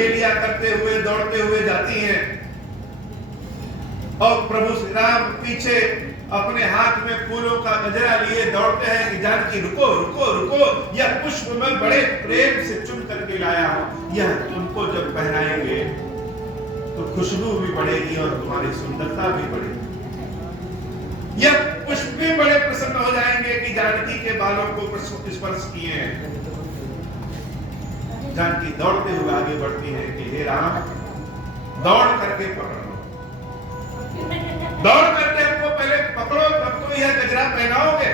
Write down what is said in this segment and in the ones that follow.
अठखेलियां करते हुए दौड़ते हुए जाती हैं और प्रभु श्री राम पीछे अपने हाथ में फूलों का गजरा लिए दौड़ते हैं कि जानकी रुको रुको रुको, यह पुष्प मैं बड़े प्रेम से चुन करके लाया हूं, यह तुमको जब पहनाएंगे तो खुशबू भी बढ़ेगी और तुम्हारी सुंदरता भी बढ़ेगी। यह पुष्प भी बड़े प्रसन्न हो जाएंगे कि जानकी के बालों को स्पर्श किए हैं। जानकी दौड़ते हुए आगे बढ़ती है कि हे राम, दौड़ करके पकड़ लो, दौड़ करके हमको पहले पकड़ो, तब तो यह गजरा पहनाओगे।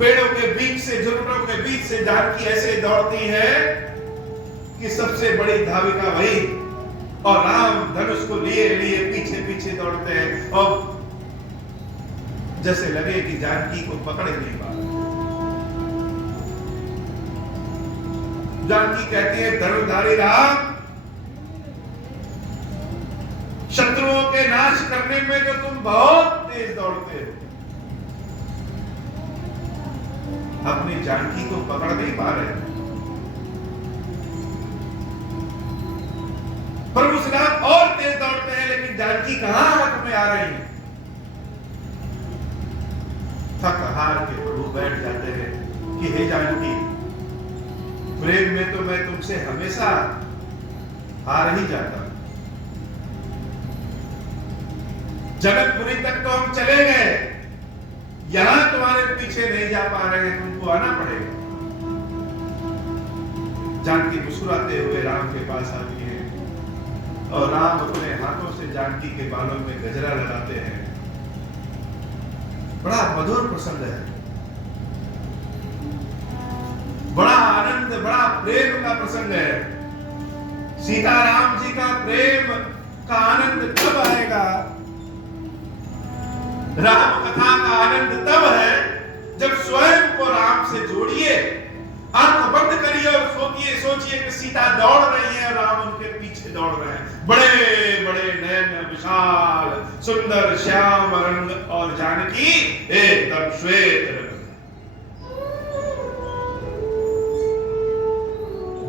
पेड़ों के बीच से, झुरमुटों के बीच से जानकी ऐसे दौड़ती है कि सबसे बड़ी धाविका वही, और राम धनुष को लिए लिए पीछे पीछे दौड़ते हैं और जैसे लगे कि जानकी को पकड़ नहीं पा रहे। जानकी कहती है, धनुर्धारी राम, शत्रुओं के नाश करने में तो तुम बहुत तेज दौड़ते हो, अपनी जानकी को पकड़ नहीं पा रहे। प्रभु श्री राम और तेज दौड़ते हैं, लेकिन जानकी कहां हाथ में आ रही है। थक हार के प्रभु बैठ जाते हैं कि हे जानकी, प्रेम में तो मैं तुमसे हमेशा हार ही जाता हूं। जनकपुरी तक तो हम चले गए, यहां तुम्हारे पीछे नहीं जा पा रहे हैं, तुमको आना पड़ेगा। जानकी मुस्कुराते हुए राम के पास आती है और राम अपने हाथों से जानकी के बालों में गजरा लगाते हैं। बड़ा मधुर प्रसंग है, बड़ा आनंद, बड़ा प्रेम का प्रसंग है। सीताराम जी का प्रेम का आनंद कब आएगा? राम कथा का आनंद तब है जब स्वयं को राम से जोड़िए, आंख बंद करिए और सोचिए कि सीता दौड़ रही है, राम उनके पीछे दौड़ रहे हैं। बड़े बड़े नयन, विशाल सुंदर श्याम रंग, और जानकी एकदम श्वेत रंग।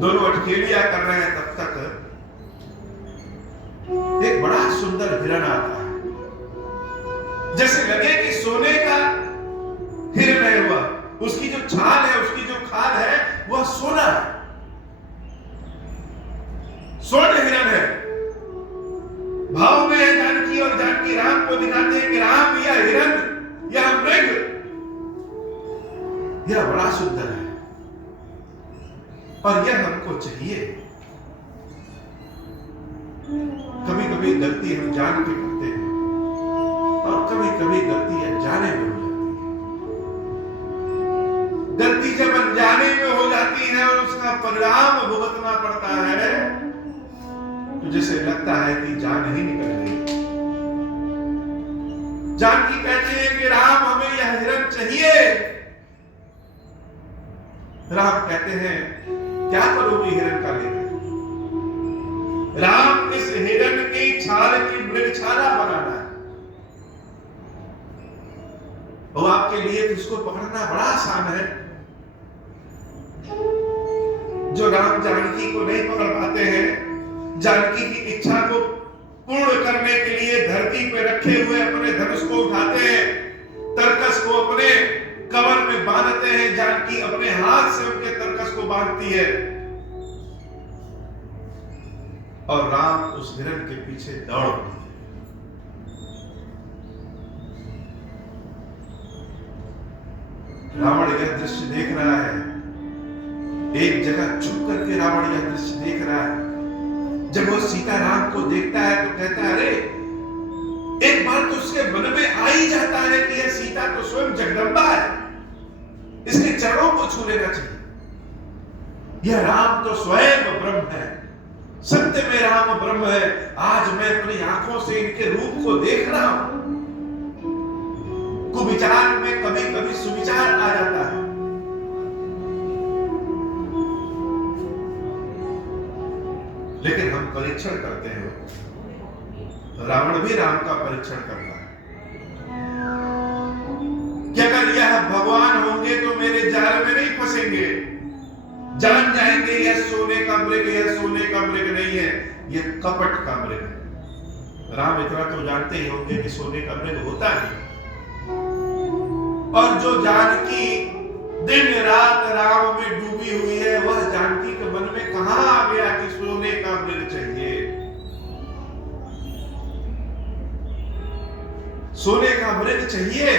दोनों अठखेलियां कर रहे हैं, तब तक एक बड़ा सुंदर हिरण आता है, जैसे लगे कि सोने का हिरण है वह, उसकी जो छाल है, उसकी जो खाल है, वह सोना है, स्वर्ण हिरण है। भाव में है जानकी, और जानकी राम को दिखाते हैं कि राम, यह हिरण, यह मृग, यह बड़ा सुंदर है और यह हमको चाहिए। कभी कभी गलती हम जान के करते हैं और कभी कभी गलती अनजाने में हो जाती है। गलती जब अनजाने में हो जाती है और उसका परिणाम भुगतना पड़ता है, तो जैसे लगता है कि जान ही निकल गई। जानकी कहते हैं कि राम, हमें यह हिरण चाहिए। राम कहते हैं, क्या करोगी हिरण का लेकर? राम, इस हिरण की छाल की मृगछाला बनाना है, और आपके लिए इसको पकड़ना बड़ा आसान है। जो राम जानकी को नहीं पकड़ पाते हैं, जानकी की इच्छा को पूर्ण करने के लिए धरती पे रखे हुए अपने धनुष को उठाते हैं, तरकस को अपने कमर में बांधते हैं। जानकी अपने हाथ से उनके तरकस को बांधती है और राम उस हिरण के पीछे दौड़ पड़ते हैं। रावण यह दृश्य देख रहा है, एक जगह चुप करके रावण यह दृश्य देख रहा है। जब वो सीताराम को देखता है तो कहता है, अरे एक बार तो उसके मन में आ ही जाता है कि यह सीता तो स्वयं जगदम्बा है, इसके चरणों को छू लेना चाहिए। यह राम तो स्वयं ब्रह्म है, सत्य में राम ब्रह्म है। आज मैं अपनी आंखों से इनके रूप को देख रहा हूं। कुविचार में कभी कभी सुविचार आ जाता है। लेकिन हम परीक्षण करते हैं, रावण भी राम का परीक्षण करता है कि अगर यह भगवान होंगे तो मेरे जाल में नहीं फंसेंगे। जान जाएंगे यह सोने का मृग, यह सोने का मृग नहीं है, यह कपट का मृग है। राम इतना तो जानते ही होंगे कि सोने का मृग होता नहीं। और जो जानकी दिन रात राम में डूबी हुई है, वह जानकी के मन में कहां आ गया कि सोने का मृग चाहिए। सोने का मृग चाहिए।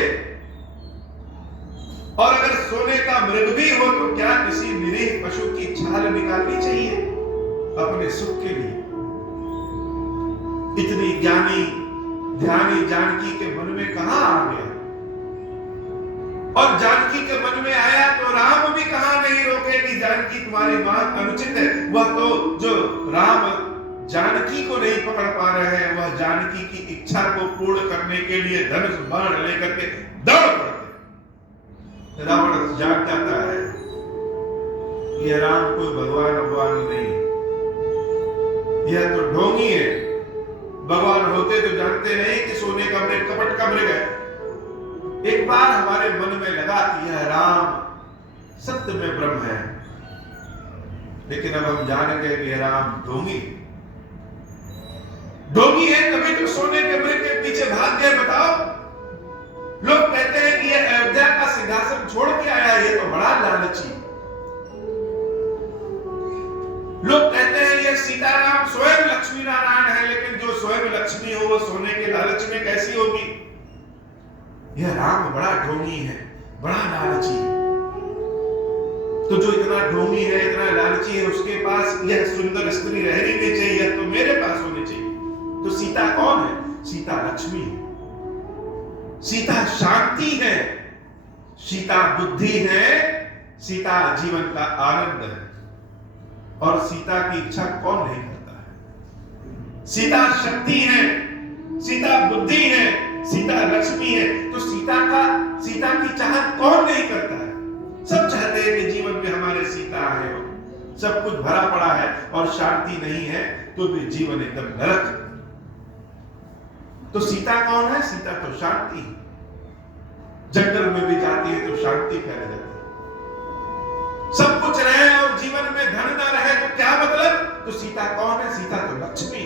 और अगर सोने का मृग भी हो तो क्या किसी निरीह पशु की छाल निकालनी चाहिए अपने सुख के लिए? इतनी ज्ञानी ध्यानी जानकी के मन में कहां आ गया? और जानकी के मन में आया तो राम भी कहां नहीं रोके कि जानकी तुम्हारी बात अनुचित है। वह तो जो राम जानकी को नहीं पकड़ पा रहे हैं, वह जानकी की इच्छा को पूर्ण करने के लिए धनुष बाण लेकर के दौड़ पड़ते। रावण जान जाता है यह राम कोई भगवान नहीं, यह तो ढोंगी है। भगवान होते तो जानते नहीं कि सोने का मृग कपट का मृग है। एक बार हमारे मन में लगा कि यह राम सत्य में ब्रह्म है, लेकिन अब हम जान गए कि यह राम ढोंगी है। तभी तो सोने के मृग के पीछे भाग गए। बताओ, लोग कहते हैं कि यह अयोध्या का सिंहासन छोड़ के आया, ये तो बड़ा लालची। लोग कहते हैं यह सीताराम स्वयं लक्ष्मी नारायण है, लेकिन जो स्वयं लक्ष्मी हो वो सोने के लालच में कैसी होगी? यह राम बड़ा ढोंगी है, बड़ा लालची है। तो जो इतना ढोंगी है, इतना लालची है, उसके पास यह सुंदर स्त्री रहनी नहीं चाहिए, तो मेरे पास होनी चाहिए। तो सीता कौन है? सीता लक्ष्मी है, सीता शांति है, सीता बुद्धि है, सीता जीवन का आनंद है। और सीता की इच्छा कौन नहीं करता है? सीता शक्ति है, सीता बुद्धि है, सीता लक्ष्मी है। तो सीता की चाहत कौन नहीं करता है? सब चाहते हैं कि जीवन में हमारे सीता आए हो। सब कुछ भरा पड़ा है और शांति नहीं है तो भी जीवन एकदम नरक है। तो सीता कौन है? सीता तो शांति है। जंगल में भी जाती है तो शांति फैल जाती है। सब कुछ रहे और जीवन में धन न रहे तो क्या मतलब? तो सीता कौन है? सीता तो लक्ष्मी।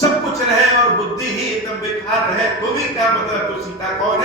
सब कुछ रहे और बुद्धि ही एकदम बेकार रहे तो भी क्या मतलब? तो सीता कौन है?